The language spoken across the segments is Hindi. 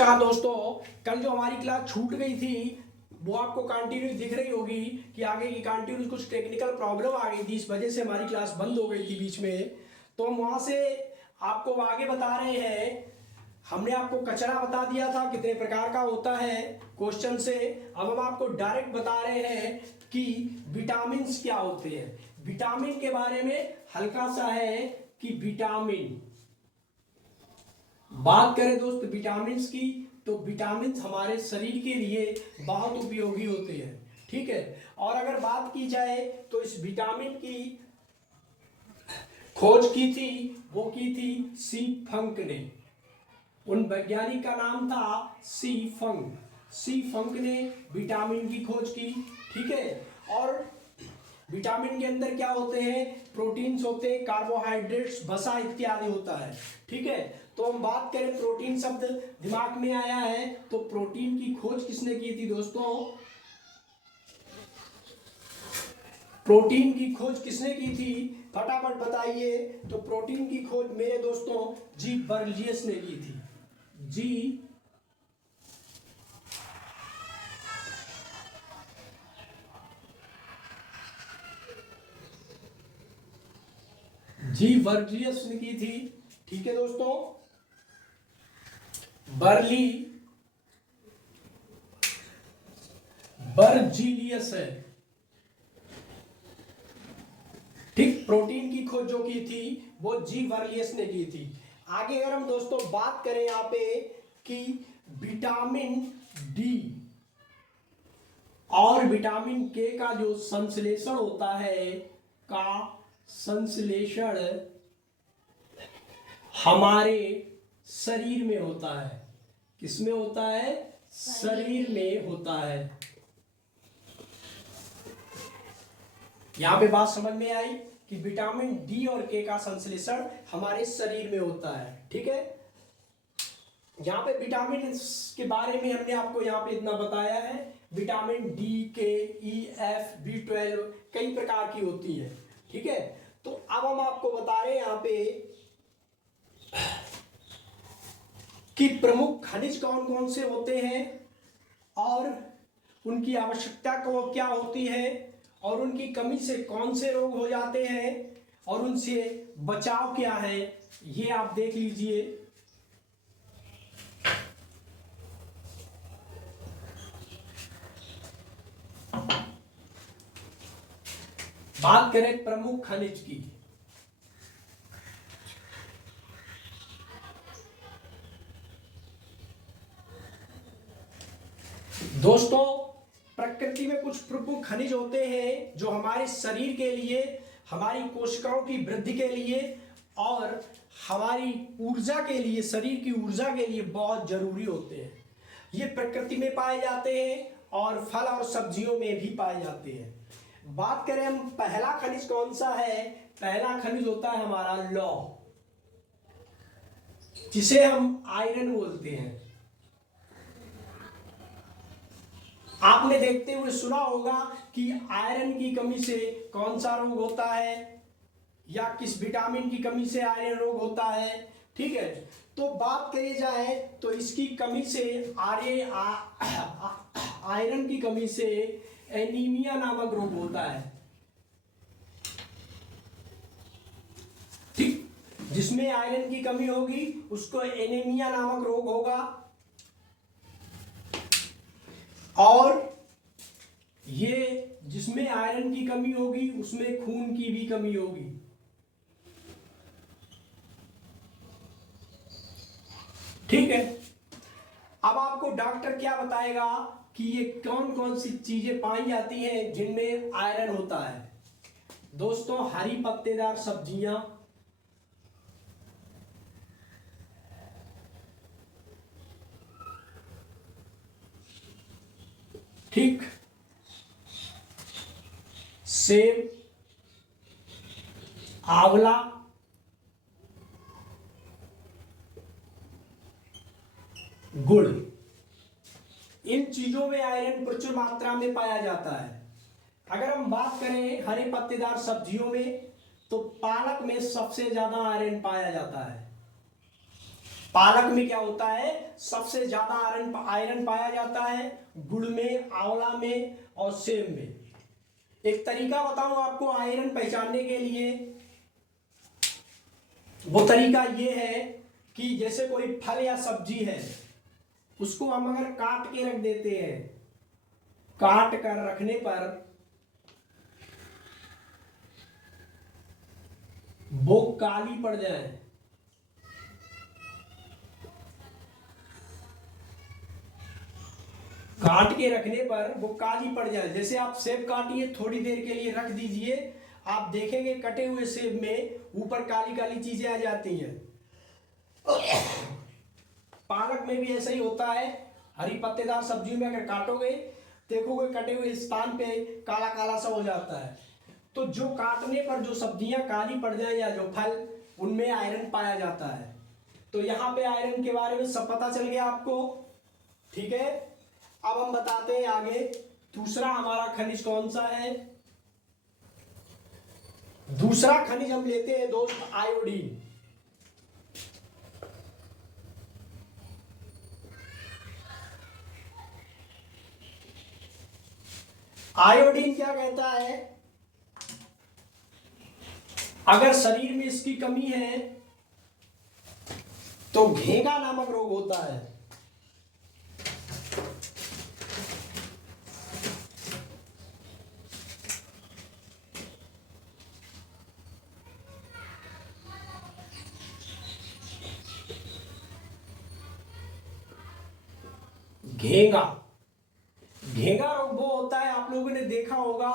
नमस्कार दोस्तों, कल जो हमारी क्लास छूट गई थी वो आपको कंटिन्यू दिख रही होगी कि आगे की कंटिन्यू कुछ टेक्निकल प्रॉब्लम आ गई थी, इस वजह से हमारी क्लास बंद हो गई थी बीच में। तो हम वहाँ से आपको आगे बता रहे हैं। हमने आपको कचरा बता दिया था कितने प्रकार का होता है क्वेश्चन से। अब हम आपको डायरेक्ट बता रहे हैं कि विटामिन क्या होते हैं। विटामिन के बारे में हल्का सा है कि विटामिन बात करें दोस्त विटामिन की, तो विटामिन हमारे शरीर के लिए बहुत उपयोगी होते हैं, ठीक है। और अगर बात की जाए तो इस विटामिन की खोज की थी, वो की थी सी फंक ने। उन वैज्ञानिक का नाम था सी फंक। सी फंक ने विटामिन की खोज की, ठीक है। और विटामिन के अंदर क्या होते हैं, प्रोटीन्स होते हैं, कार्बोहाइड्रेट्स, वसा इत्यादि होता है, ठीक है। तो हम बात करें प्रोटीन शब्द दिमाग में आया है, तो प्रोटीन की खोज किसने की थी दोस्तों? प्रोटीन की खोज किसने की थी, फटाफट बताइए। तो प्रोटीन की खोज मेरे दोस्तों जी बर्लियस ने की थी। जी बर्लियस ने की थी, ठीक है दोस्तों। बर्जीलियस है, ठीक। प्रोटीन की खोज जो की थी वो जी बर्लियस ने की थी। आगे अगर हम दोस्तों बात करें यहाँ पे कि विटामिन डी और विटामिन के का जो संश्लेषण होता है, का संश्लेषण हमारे शरीर में होता है। किसमें होता है? शरीर में होता है। यहां पे बात समझ में आई कि विटामिन डी और के का संश्लेषण हमारे शरीर में होता है, ठीक है। यहाँ पे विटामिन के बारे में हमने आपको यहाँ पे इतना बताया है। विटामिन डी, के, ई, एफ, बी12 कई प्रकार की होती है, ठीक है। तो अब हम आपको बता रहे हैं यहाँ पे कि प्रमुख खनिज कौन कौन से होते हैं और उनकी आवश्यकता को क्या होती है और उनकी कमी से कौन से रोग हो जाते हैं और उनसे बचाव क्या है, ये आप देख लीजिए। बात करें प्रमुख खनिज की, दोस्तों प्रकृति में कुछ प्रमुख खनिज होते हैं जो हमारे शरीर के लिए, हमारी कोशिकाओं की वृद्धि के लिए और हमारी ऊर्जा के लिए, शरीर की ऊर्जा के लिए बहुत जरूरी होते हैं। ये प्रकृति में पाए जाते हैं और फल और सब्जियों में भी पाए जाते हैं। बात करें हम पहला खनिज कौन सा है, पहला खनिज होता है हमारा लौह, जिसे हम आयरन बोलते हैं। आपने देखते हुए सुना होगा कि आयरन की कमी से कौन सा रोग होता है या किस विटामिन की कमी से आयरन रोग होता है, ठीक है। तो बात करी जाए तो इसकी कमी से आयरन की कमी से एनीमिया नामक रोग होता है, ठीक। जिसमें आयरन की कमी होगी उसको एनीमिया नामक रोग होगा। और ये जिसमें आयरन की कमी होगी उसमें खून की भी कमी होगी, ठीक है। अब आपको डॉक्टर क्या बताएगा कि ये कौन कौन सी चीजें पाई जाती हैं जिनमें आयरन होता है। दोस्तों हरी पत्तेदार सब्जियां, ठीक, सेब, आंवला, गुड़, इन चीजों में आयरन प्रचुर मात्रा में पाया जाता है। अगर हम बात करें हरे पत्तेदार सब्जियों में, तो पालक में सबसे ज्यादा आयरन पाया जाता है। पालक में क्या होता है, सबसे ज्यादा आयरन पाया जाता है, गुड़ में, आंवला में और सेब में। एक तरीका बताऊं आपको आयरन पहचानने के लिए, वो तरीका ये है कि जैसे कोई फल या सब्जी है, उसको हम अगर काट के रख देते हैं, काट कर रखने पर वो काली पड़ जाए, काट के रखने पर वो काली पड़ जाए। जैसे आप सेब काटिए, थोड़ी देर के लिए रख दीजिए, आप देखेंगे कटे हुए सेब में ऊपर काली काली चीजें आ जाती हैं। पालक में भी ऐसा ही होता है, हरी पत्तेदार सब्जियों में अगर काटोगे, देखोगे कटे हुए स्थान पे काला काला सा हो जाता है। तो जो काटने पर जो सब्जियां काली पड़ जाए या जो फल, उनमें आयरन पाया जाता है। तो यहाँ पे आयरन के बारे में सब पता चल गया आपको, ठीक है। अब हम बताते हैं आगे, दूसरा हमारा खनिज कौन सा है। दूसरा खनिज हम लेते हैं दोस्त आयोडीन। आयोडीन क्या कहता है, अगर शरीर में इसकी कमी है तो घेंगा नामक रोग होता है। घेंगा, घेंगा रोग वो होता है, आप लोगों ने देखा होगा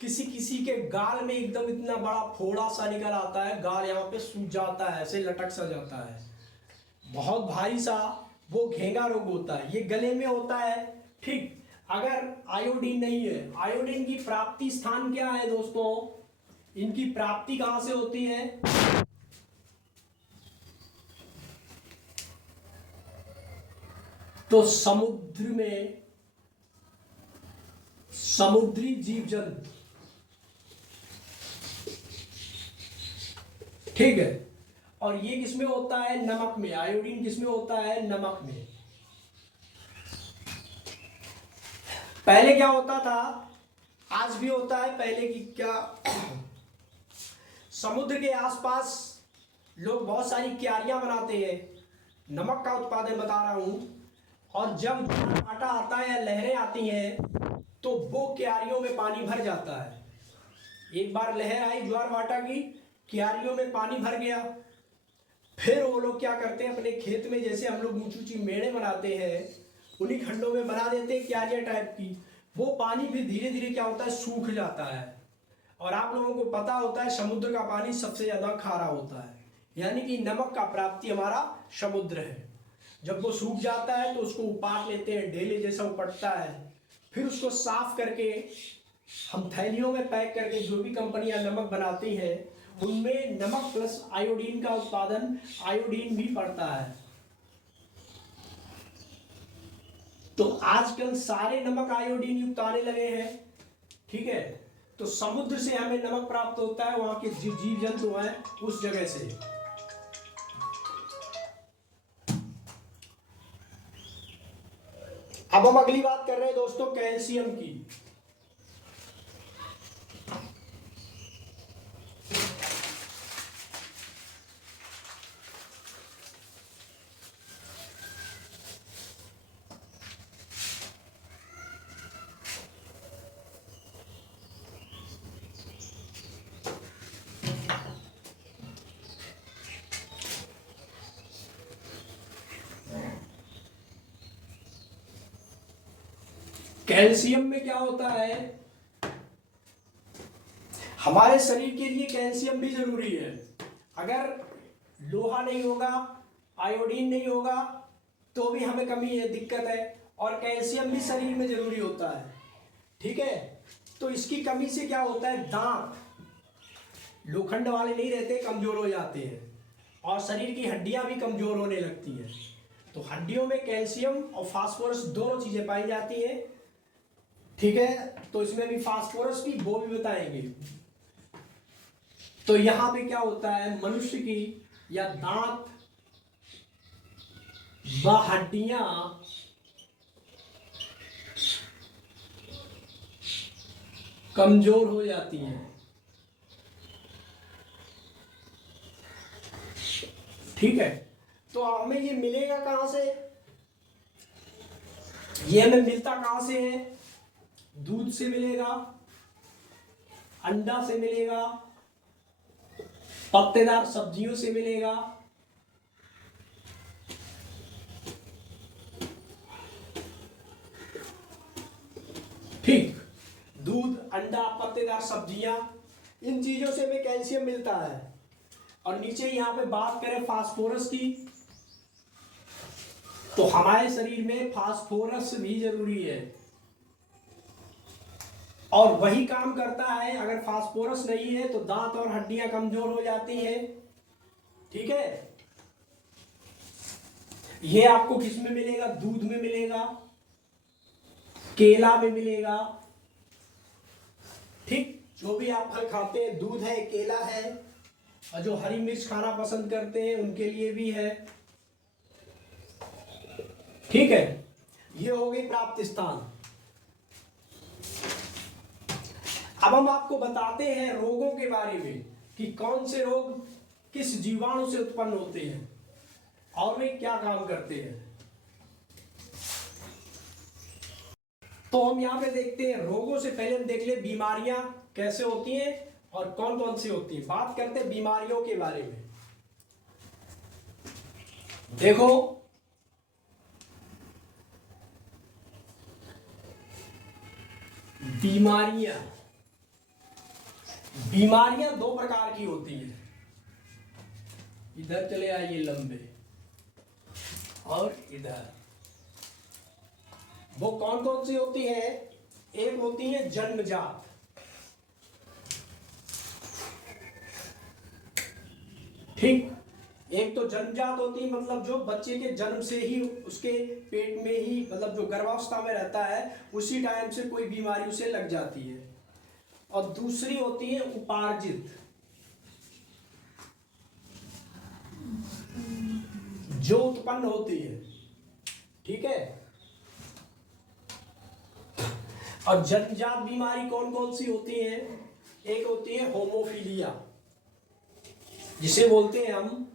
किसी किसी के गाल में एकदम इतना बड़ा फोड़ा सा निकल आता है, गाल यहाँ पे सूज जाता है, ऐसे लटक सा जाता है, बहुत भारी सा, वो घेंगा रोग होता है। ये गले में होता है, ठीक। अगर आयोडीन नहीं है, आयोडीन की प्राप्ति स्थान क्या है दोस्तों, इनकी प्राप्ति कहां से होती है, तो समुद्र में, समुद्री जीव जंतु, ठीक है। और ये किसमें होता है, नमक में। आयोडीन किसमें होता है, नमक में। पहले क्या होता था, आज भी होता है, पहले की क्या, समुद्र के आसपास लोग बहुत सारी क्यारियां बनाते हैं, नमक का उत्पादन बता रहा हूं। और जब भाटा आता है या लहरें आती हैं तो वो क्यारियों में पानी भर जाता है। एक बार लहर आई ज्वार भाटा की, क्यारियों में पानी भर गया, फिर वो लोग क्या करते हैं, अपने खेत में जैसे हम लोग ऊंची ऊंची मेड़े बनाते हैं, उन्हीं खंडों में बना देते हैं क्यारियां टाइप की। वो पानी भी धीरे धीरे क्या होता है, सूख जाता है। और आप लोगों को पता होता है समुद्र का पानी सबसे ज्यादा खारा होता है, यानी कि नमक का प्राप्ति हमारा समुद्र है। जब वो सूख जाता है तो उसको उपाट लेते हैं, ढेले जैसा उपटता है, फिर उसको साफ करके हम थैलियों में पैक करके, जो भी कंपनियां नमक बनाती हैं उनमें नमक प्लस आयोडीन का उत्पादन, आयोडीन भी पड़ता है। तो आजकल सारे नमक आयोडीन युक्त आने लगे हैं, ठीक है। तो समुद्र से हमें नमक प्राप्त होता है, वहां के जीव जंतु हैं उस जगह से। अब हम अगली बात कर रहे हैं दोस्तों कैल्शियम की। कैल्शियम में क्या होता है, हमारे शरीर के लिए कैल्शियम भी जरूरी है। अगर लोहा नहीं होगा, आयोडीन नहीं होगा तो भी हमें कमी है, दिक्कत है। और कैल्शियम भी शरीर में जरूरी होता है, ठीक है। तो इसकी कमी से क्या होता है, दांत लोखंड वाले नहीं रहते, कमजोर हो जाते हैं, और शरीर की हड्डियां भी कमजोर होने लगती हैं। तो हड्डियों में कैल्शियम और फास्फोरस दोनों चीजें पाई जाती हैं, ठीक है। तो इसमें भी फास्फोरस की वो भी बताएंगे। तो यहां पे क्या होता है, मनुष्य की या दांत व हड्डियां कमजोर हो जाती हैं। ठीक है, तो हमें ये मिलेगा कहां से? ये हमें मिलता कहां से है? दूध से मिलेगा, अंडा से मिलेगा, पत्तेदार सब्जियों से मिलेगा, ठीक। दूध, अंडा, पत्तेदार सब्जियां, इन चीजों से हमें कैल्शियम मिलता है। और नीचे यहां पे बात करें फास्फोरस की, तो हमारे शरीर में फास्फोरस भी जरूरी है और वही काम करता है। अगर फास्फोरस नहीं है तो दांत और हड्डियां कमजोर हो जाती हैं। ठीक है, ये आपको किस में मिलेगा? दूध में मिलेगा, केला में मिलेगा। ठीक, जो भी आप फल खाते हैं, दूध है, केला है, और जो हरी मिर्च खाना पसंद करते हैं उनके लिए भी है। ठीक है, ये हो गई प्राप्ति स्थान। अब हम आपको बताते हैं रोगों के बारे में कि कौन से रोग किस जीवाणु से उत्पन्न होते हैं और वे क्या काम करते हैं। तो हम यहां पे देखते हैं रोगों से पहले हम देख ले बीमारियां कैसे होती हैं और कौन कौन सी होती हैं। बात करते हैं बीमारियों के बारे में। देखो, बीमारियां दो प्रकार की होती हैं। इधर चले आइए लंबे, और इधर। वो कौन कौन सी होती है? एक होती है जन्मजात, ठीक। एक तो जन्मजात होती है, मतलब जो बच्चे के जन्म से ही उसके पेट में ही, मतलब जो गर्भावस्था में रहता है उसी टाइम से कोई बीमारी उसे लग जाती है। और दूसरी होती है उपार्जित, जो उत्पन्न होती है। ठीक है, और जन्मजात बीमारी कौन कौन सी होती है? एक होती है होमोफीलिया, जिसे बोलते हैं हम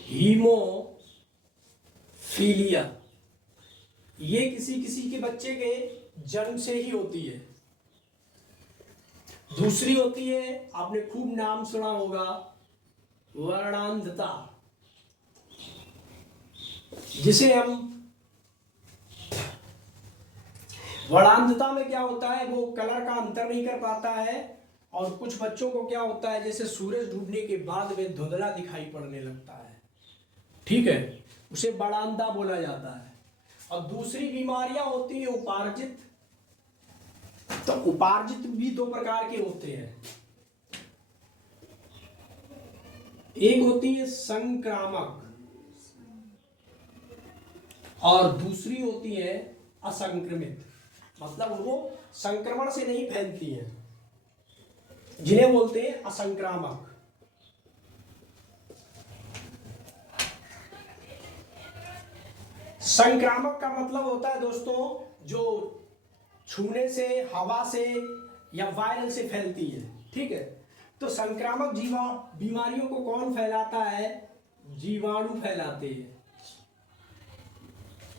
हीमोफीलिया। ये किसी किसी के बच्चे के जन्म से ही होती है। दूसरी होती है, आपने खूब नाम सुना होगा, वर्णांधता, जिसे हम, वर्णांधता में क्या होता है, वो कलर का अंतर नहीं कर पाता है। और कुछ बच्चों को क्या होता है, जैसे सूरज डूबने के बाद में धुंधला दिखाई पड़ने लगता है। ठीक है, उसे वर्णांधता बोला जाता है। और दूसरी बीमारियां होती है उपार्जित। तो उपार्जित भी दो प्रकार के होते हैं। एक होती है संक्रामक और दूसरी होती है असंक्रमित, मतलब वो संक्रमण से नहीं फैलती है, जिन्हें बोलते हैं असंक्रामक। संक्रामक का मतलब होता है दोस्तों, जो छूने से, हवा से या वायरल से फैलती है। ठीक है, तो संक्रामक बीमारियों को कौन फैलाता है? जीवाणु फैलाते हैं।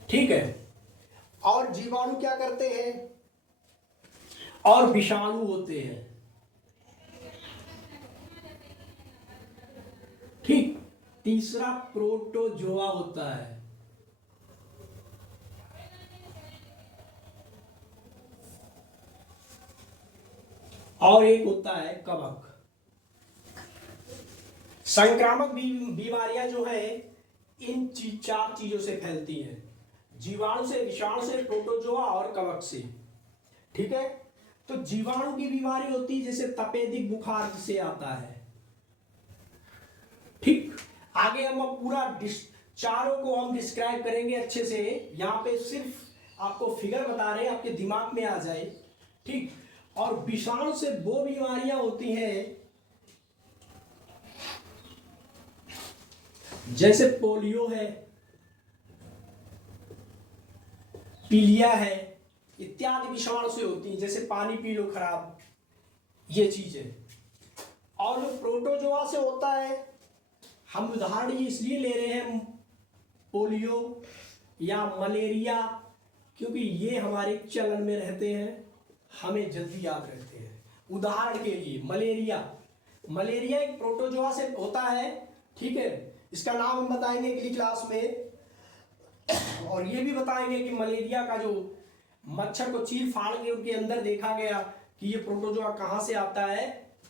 ठीक है, और जीवाणु क्या करते हैं? और विषाणु होते हैं। ठीक, तीसरा प्रोटोजोआ होता है। और एक होता है कवक। संक्रामक बीमारियां जो है इन चार चीजों से फैलती हैं, जीवाणु से, विषाणु से, प्रोटोजोआ और कवक से। ठीक है, तो जीवाणु की बीमारी होती है जैसे तपेदिक बुखार जिसे आता है। ठीक, आगे हम पूरा चारों को हम डिस्क्राइब करेंगे अच्छे से। यहाँ पे सिर्फ आपको फिगर बता रहे हैं, आपके दिमाग में आ जाए। ठीक, और विषाणु से वो बीमारियां होती हैं जैसे पोलियो है, पीलिया है, इत्यादि विषाणु से होती है। जैसे पानी पी लो खराब, ये चीज है। और जो प्रोटोजोआ से होता है, हम उदाहरण इसलिए ले रहे हैं पोलियो या मलेरिया, क्योंकि ये हमारे चलन में रहते हैं, हमें जल्दी याद रहते हैं। उदाहरण के लिए मलेरिया एक प्रोटोजोआ से होता है, ठीक है। इसका नाम हम बताएंगे अगली क्लास में, और ये भी बताएंगे कि मलेरिया का जो मच्छर को चीर फाड़ के उनके अंदर देखा गया कि ये प्रोटोजोआ कहाँ से आता है,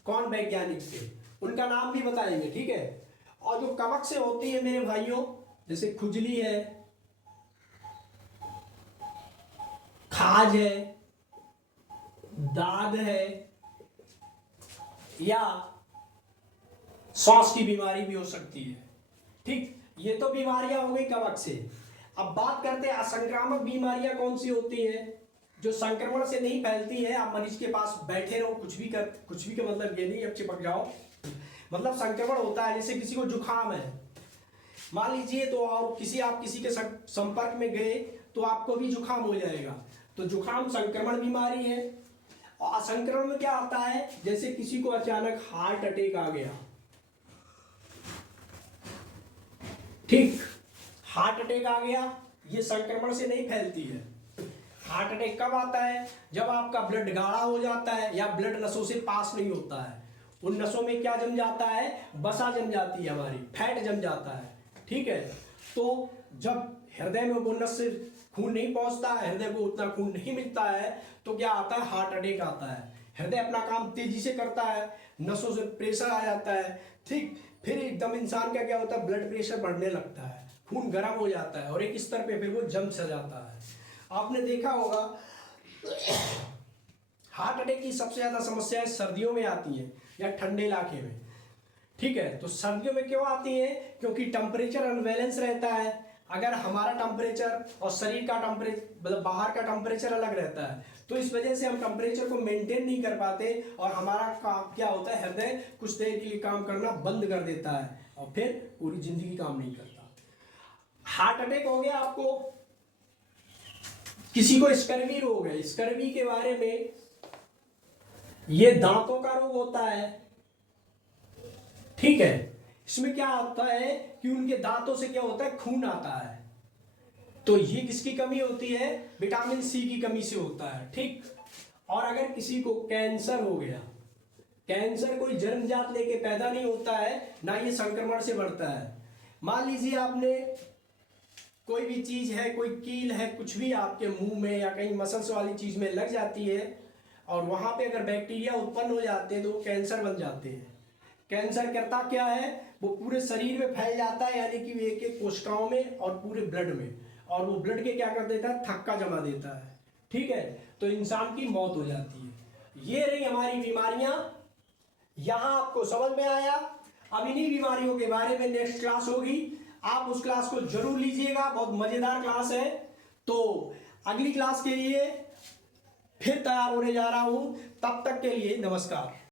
कौन वैज्ञानिक थे, उनका नाम भी बताएंगे, ठीक है। और जो कवक से होती है मेरे भाइयों, जैसे खुजली है, खाज है, दाद है, या सांस की बीमारी भी हो सकती है, ठीक। ये तो बीमारियां हो गई कवक से। अब बात करते हैं असंक्रामक बीमारियां कौन सी होती हैं, जो संक्रमण से नहीं फैलती है। आप मरीज के पास बैठे रहो, कुछ भी का मतलब ये नहीं अब चिपक जाओ, मतलब संक्रमण होता है। जैसे किसी को जुकाम है मान लीजिए, तो और आप किसी के संपर्क में गए तो आपको भी जुकाम हो जाएगा, तो जुकाम संक्रमण बीमारी है। और असंक्रमण में क्या आता है, जैसे किसी को अचानक हार्ट अटैक आ गया, ठीक, हार्ट अटैक आ गया, ये संक्रमण से नहीं फैलती है। हार्ट अटैक कब आता है, जब आपका ब्लड गाढ़ा हो जाता है या ब्लड नसों से पास नहीं होता है। उन नसों में क्या जम जाता है, वसा जम जाती है, हमारी फैट जम जाता है, ठीक है। तो जब हृदय में वो नस से खून नहीं पहुंचता है, हृदय को उतना खून नहीं मिलता है, तो क्या आता है, हार्ट अटैक आता है। हृदय अपना काम तेजी से करता है, नसों से प्रेशर आ जाता है, ठीक। फिर एकदम इंसान का क्या होता है, ब्लड प्रेशर बढ़ने लगता है, खून गर्म हो जाता है, और एक स्तर पे फिर वो जम सा जाता है। आपने देखा होगा हार्ट अटैक की सबसे ज्यादा समस्याएं सर्दियों में आती है या ठंडे इलाके में, ठीक है। तो सर्दियों में क्यों आती है, क्योंकि टेम्परेचर अनबैलेंस रहता है। अगर हमारा टेम्परेचर और शरीर का टेम्परेचर, मतलब बाहर का टेम्परेचर अलग रहता है, तो इस वजह से हम टेम्परेचर को मेंटेन नहीं कर पाते, और हमारा क्या होता है, हृदय कुछ देर के लिए काम करना बंद कर देता है, और फिर पूरी जिंदगी काम नहीं करता। हार्ट अटैक हो गया आपको, किसी को स्कर्वी रोग है, स्कर्वी के बारे में, ये दांतों का रोग होता है, ठीक है। इसमें क्या होता है कि उनके दांतों से क्या होता है, खून आता है। तो ये किसकी कमी होती है, विटामिन सी की कमी से होता है, ठीक। और अगर किसी को कैंसर हो गया, कैंसर कोई जन्मजात लेके पैदा नहीं होता है, ना ये संक्रमण से बढ़ता है। मान लीजिए आपने कोई भी चीज है, कोई कील है, कुछ भी आपके मुंह में या कहीं मसल्स वाली चीज में लग जाती है, और वहां पे अगर बैक्टीरिया उत्पन्न हो जाते हैं तो वो कैंसर बन जाते हैं। कैंसर करता क्या है, वो पूरे शरीर में फैल जाता है, यानी कि एक एक कोशिकाओं में और पूरे ब्लड में, और वो ब्लड के क्या कर देता है, थक्का जमा देता है, ठीक है। तो इंसान की मौत हो जाती है। ये रही हमारी बीमारियां, यहां आपको समझ में आया। अब इन्हीं बीमारियों के बारे में नेक्स्ट क्लास होगी, आप उस क्लास को जरूर लीजिएगा, बहुत मजेदार क्लास है। तो अगली क्लास के लिए फिर तैयार होने जा रहा हूं, तब तक के लिए नमस्कार।